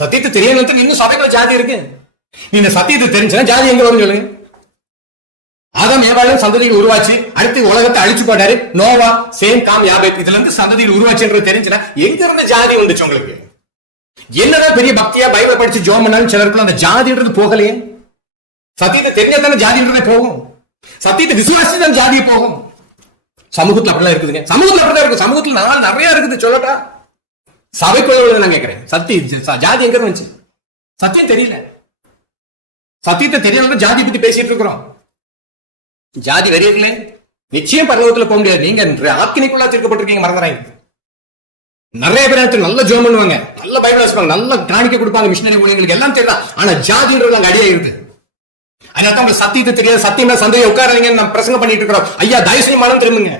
சத்தியத்தை தெரியணும் இன்னும் சபைக்குள்ள ஜாதி இருக்கு. இந்த சத்தியத்தை தெரிஞ்சுன்னா ஜாதி எங்க வரும் சொல்லுங்க. ஆதாம் ஏவாளும் சந்ததியில் உருவாச்சு, அடுத்து உலகத்தை அழிச்சு போட்டாரு நோவா, சேம் காம் யாபேத், இதுல இருந்து சந்ததியில் உருவாச்சுன்றது தெரிஞ்சுன்னா எங்க இருந்து ஜாதி வந்துச்சு உங்களுக்கு? என்னதான் பெரிய பக்தியா பைபிள் படிச்சு ஜோம் பண்ணாலும் சிலருக்குள்ள அந்த ஜாதின்றது போகலையே. சத்தியத்தை தெரிஞ்சாதானே ஜாதின்றதே போகும். சத்தியத்தை விசுவாசி தான் ஜாதியை போகும். சமூகத்துல அப்படிலாம் இருக்குதுங்க. சமூகத்துல அப்படிதான் இருக்கு. சமூகத்துல நான் நிறைய இருக்குது சொல்லட்டா. சபைக்குள்ள நான் கேட்கிறேன், ஜாதி எங்க வந்துச்சு? சத்தியம் தெரியல. சத்தியத்தை தெரியல ஜாதி பத்தி பேசிட்டு இருக்கிறோம். ஜாதி வெறியர்களே நிச்சயம் பரலோகத்துல போக முடியாது. நீங்க ஆக்கினிக்குள்ளா தீர்க்கப்பட்டிருக்கீங்க, மறந்துறாங்க. நிறைய பேர் நல்ல ஜோம் பண்ணுவாங்க, நல்ல பைபிள் வாசிப்பாங்க, நல்ல காணிக்க கொடுப்பாங்க, மிஷினரி ஊழியர்களுக்கு எல்லாம் தெரியலாம். ஆனா ஜாதின்றது அங்க அடியாயிருது. அதனால உங்களுக்கு சத்தியத்தை தெரியாது. சத்தியமா சந்தையை உட்காருங்க, நம்ம பிரசங்கம் பண்ணிட்டு இருக்கிறோம். ஐயா தயவுசெய்து மனம் திரும்புங்க.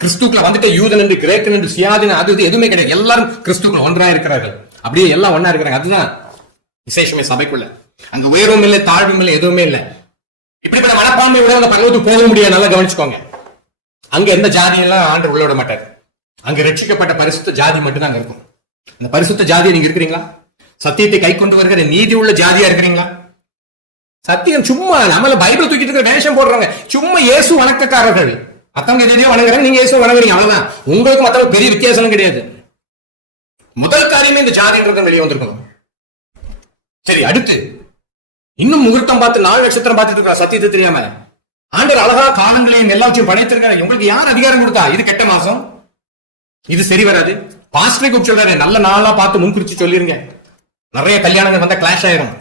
கிறிஸ்துக்குள்ள வந்துட்டு யூதன் என்று கிரேக்கன் என்று சுயாதீன அது எதுவுமே கிடையாது. எல்லாரும் கிறிஸ்துக்குள்ள ஒன்றா இருக்கிறார்கள். அப்படியே எல்லாம் ஒன்னா இருக்கிறாங்க. அதுதான் விசேஷமே சபைக்குள்ள. அங்க உயர்வும் இல்லை, தாழ்வும் இல்லை, எதுவுமே இல்லை. இப்படிப்பட்ட மனப்பான்மை விட அந்த பரலோகத்துக்கு போக முடியாது. நல்லா கவனிச்சுக்கோங்க. அங்க எந்த ஜாதியெல்லாம் ஆண்டு உள்ள விட மாட்டாரு. அங்க ரட்சிக்கப்பட்ட பரிசுத்த ஜாதி மட்டும் தான் இருக்கும். அந்த பரிசுத்த ஜாதியை நீங்க இருக்கிறீங்களா? சத்தியத்தை கை கொண்டு வருகிற நீதி உள்ள ஜாதியா இருக்கிறீங்களா? சத்தியம் சும்மா நம்மள பைபிள் தூக்கிட்டு இருக்கிற வேஷம் போடுறாங்க. சும்மா இயேசு வணக்கக்காரர்கள். மத்தவங்க எதையோ வணங்குறாங்க, நீங்க இயேசு வணங்குறீங்க, அவ்வளவுதான். உங்களுக்கு மத்தவங்க பெரிய வித்தியாசம் கிடையாது. முதல் காரியமே இந்த ஜாதின்றது வெளியே வந்திருக்கணும். சரி, அடுத்து இன்னும் முகூர்த்தம் பார்த்து 4 நட்சத்திரம் பார்த்துட்டு இருக்கா சத்தியத்தை தெரியாம. ஆண்டவர் அழகா காலங்களையும் எல்லாத்தையும் படைத்திருக்காரு. உங்களுக்கு யார் அதிகாரம் கொடுத்தா? இது கெட்ட மாசம், இது சரி வராது. பாஸ்டரை கூப்பிட்டு சொல்றாரு, நல்ல நாளா பார்த்து முன்குறிச்சு சொல்லிருங்க. நிறைய கல்யாணங்கள் வந்தா கிளாஷ் ஆயிரும்.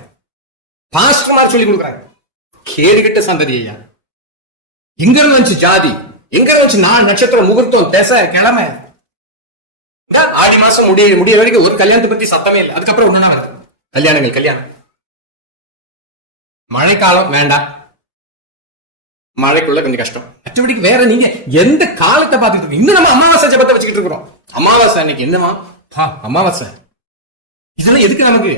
பாஸ்டர் மாதிரி சொல்லி கொடுக்குறாங்க. கேடுகிட்ட சந்ததி ஐயா. எங்க இருந்து வந்துச்சு ஜாதி? எங்க இருந்து வந்துச்சு 4 நட்சத்திரம், முகூர்த்தம், திசை, கிழமை? ஆடி மாசம் முடிய வரைக்கும் ஒரு கல்யாணத்தை பத்தி சத்தமே இல்லை. அதுக்கப்புறம் ஒண்ணுனா வருது கல்யாணம். மழைக்காலம் வேண்டாம், மழைக்குள்ள கொஞ்சம் கஷ்டம். மற்றபடிக்கு வேற நீங்க எந்த காலத்தை பார்த்துட்டு இருக்கீங்க? இன்னும் நம்ம அமாவாசை ஜபத்தை வச்சுக்கிட்டு இருக்கிறோம். அமாவாசை அன்னைக்கு என்னமா அமாவாசை, இதெல்லாம் எதுக்கு நமக்கு?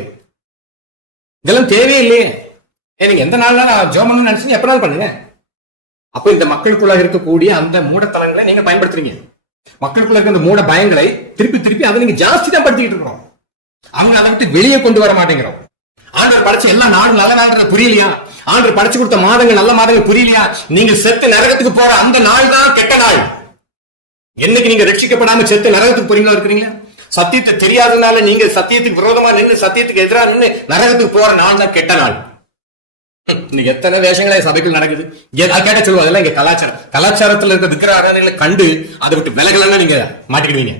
இதெல்லாம் தேவையே இல்லையே. நீங்க எந்த நாள்னால ஜோமன்னு நினைச்சீங்க, எப்பனாலும் பண்ணுங்க. அப்ப இந்த மக்களுக்குள்ள இருக்கக்கூடிய அந்த மூடத்தலங்களை நீங்க பயன்படுத்துறீங்க. மக்களுக்குள்ள இருக்க அந்த மூட பயங்களை திருப்பி அதை நீங்க ஜாஸ்தி தான் படுத்திக்கிட்டு இருக்கிறோம். அவங்க அதை விட்டு வெளியே கொண்டு வர மாட்டேங்கிறோம். ஆண்டவர் படைச்ச எல்லா நாடும் நல்ல நாடுறது புரியலையா? ஆண்டவர் படைச்சு கொடுத்த மாதங்கள் நல்ல மாதங்கள் புரியலையா? நீங்க செத்து நரகத்துக்கு போற அந்த நாள் தான் கெட்ட நாள். என்னைக்கு நீங்க ரட்சிக்கப்படாம செத்து நரகத்துக்கு போறீங்களா இருக்கிறீங்களா? சத்தியத்தை தெரியாதனால நீங்க சத்தியத்துக்கு விரோதமா நின்று சத்தியத்துக்கு எதிராக நின்று நரகத்துக்கு போற நாள் தான் கெட்ட நாள். இன்னைக்கு எத்தனை வேஷங்களே சபைகள் நடக்குது. கேட்ட சொல்லுவோம், அதெல்லாம் இங்க கலாச்சாரத்துல இருக்க விக்கிர ஆராதனைகளை கண்டு அதை விட்டு விலகலன்னா நீங்க மாட்டிக்கிடுவீங்க.